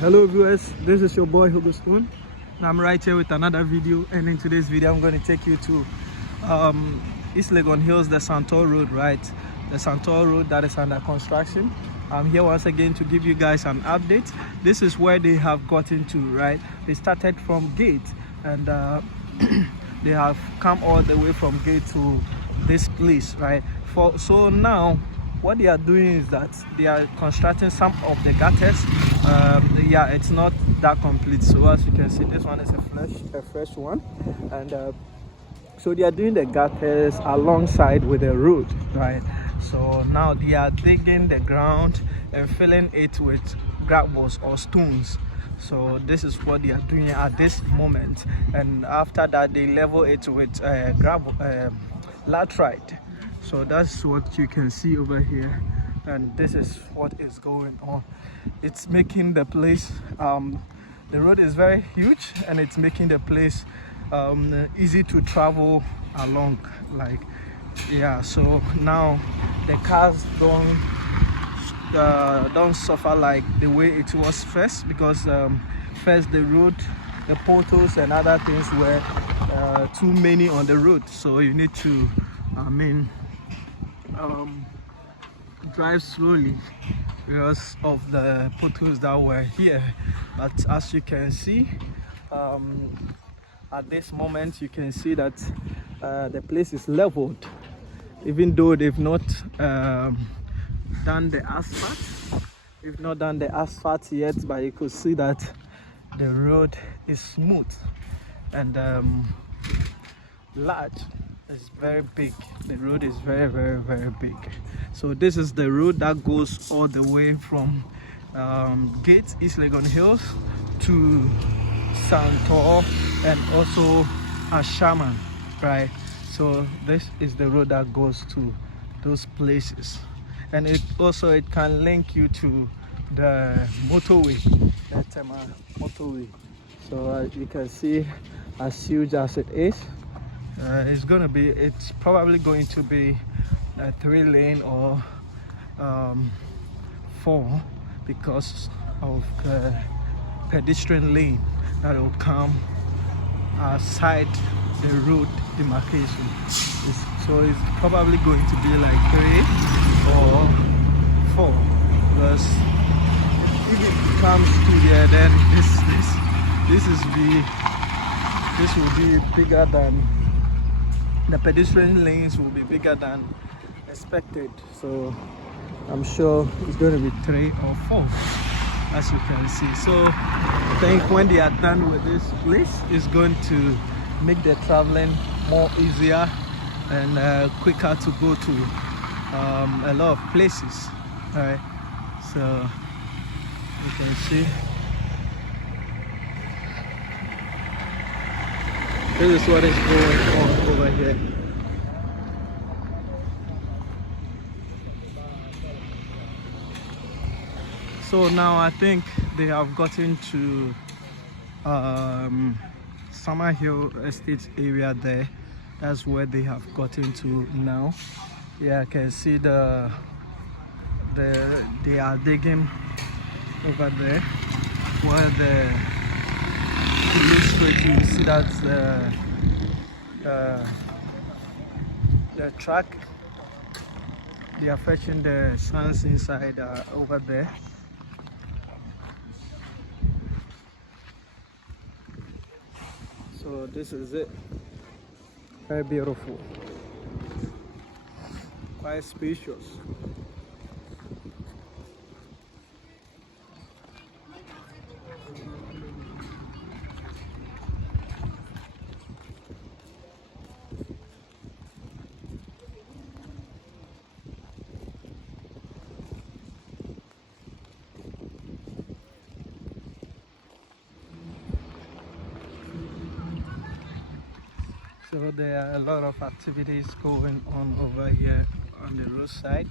Hello viewers, this is your boy Hugo Spoon, and I'm right here with another video. And in today's video I'm going to take you to East Legon Hills, the SANTEO road, right? The SANTEO road that is under construction. I'm here once again to give you guys an update. This is where they have gotten to, right? They started from gate and they have come all the way from gate to this place, right? So now what they are doing is that they are constructing some of the gutters. Yeah, it's not that complete, so as you can see, this one is a fresh one, and so they are doing the gutters alongside with the road, right? So now they are digging the ground and filling it with gravels or stones. So this is what they are doing at this moment, and after that they level it with gravel, laterite. So that's what you can see over here, and this is what is going on. It's making the place, the road is very huge, and it's making the place easy to travel along, like, yeah. So now the cars don't suffer like the way it was first, because first the road, the portals and other things were too many on the road, so you need to drive slowly because of the potholes that were here. But as you can see, at this moment you can see that the place is leveled, even though they've not done the asphalt. They've not done the asphalt yet, but you could see that the road is smooth and large. It's very big. The road is very big. So this is the road that goes all the way from Gate East Legon Hills to SANTEO and also Ashaman, right? So this is the road that goes to those places, and it can link you to the motorway, the Tema motorway. So you can see, as huge as it is, it's probably going to be a 3-lane or 4, because of the pedestrian lane that will come aside the road demarcation. So it's probably going to be like 3 or 4, because if it comes to there, then this will be bigger than the pedestrian lanes, will be bigger than expected. So I'm sure it's going to be 3 or 4, as you can see. So I think when they are done with this place, it's going to make the traveling more easier and quicker to go to a lot of places, right? So you can see this is what is going on over here. So now I think they have gotten to Summer Hill Estate area there. That's where they have gotten to now. Yeah, I can see they are digging over there, where you see that the truck, they are fetching the sands inside over there. So this is it. Very beautiful, quite spacious. So there are a lot of activities going on over here on the roadside.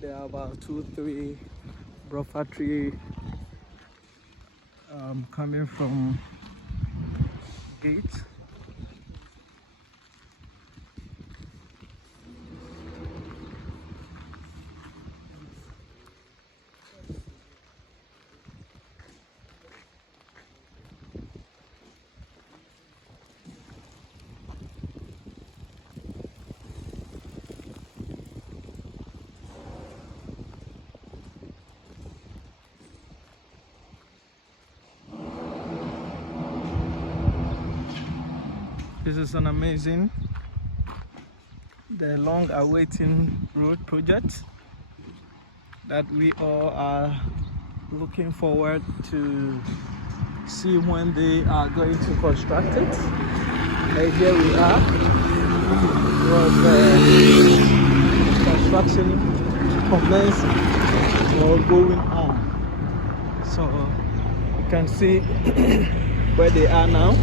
There are about 2-3 factory coming from Gate. This is an amazing, the long awaiting road project that we all are looking forward to see when they are going to construct it. And here we are. Construction commencing or going on. So you can see where they are now.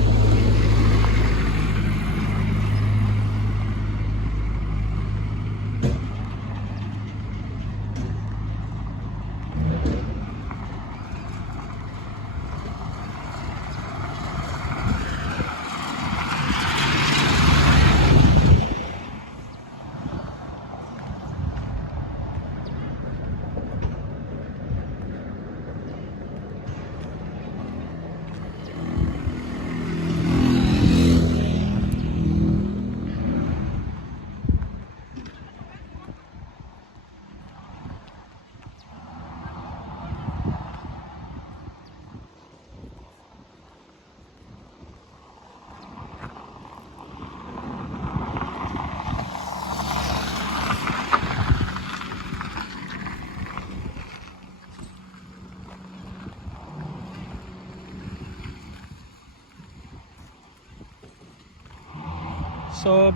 So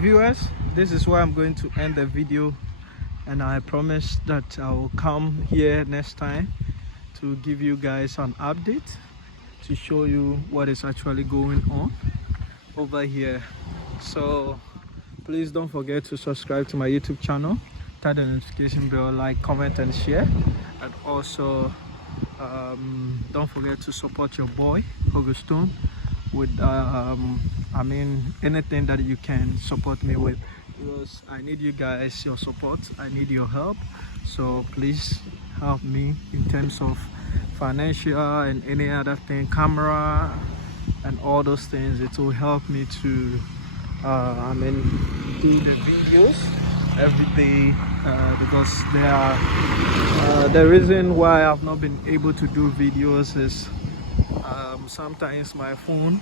viewers, this is where I'm going to end the video, and I promise that I will come here next time to give you guys an update, to show you what is actually going on over here. So please don't forget to subscribe to my YouTube channel, tap the notification bell, like, comment and share, and also don't forget to support your boy Augustine with I mean anything that you can support me with, because I need you guys, your support, I need your help. So please help me in terms of financial and any other thing, camera and all those things. It will help me to I mean do the videos every day, because they are the reason why I've not been able to do videos is sometimes my phone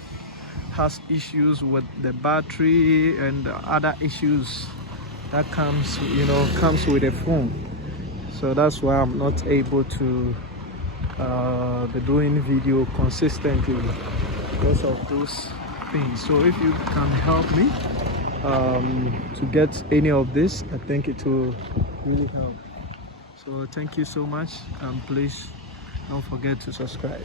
has issues with the battery and other issues that comes with a phone. So that's why I'm not able to be doing video consistently because of those things. So if you can help me to get any of this, I think it will really help. So thank you so much, and please don't forget to subscribe.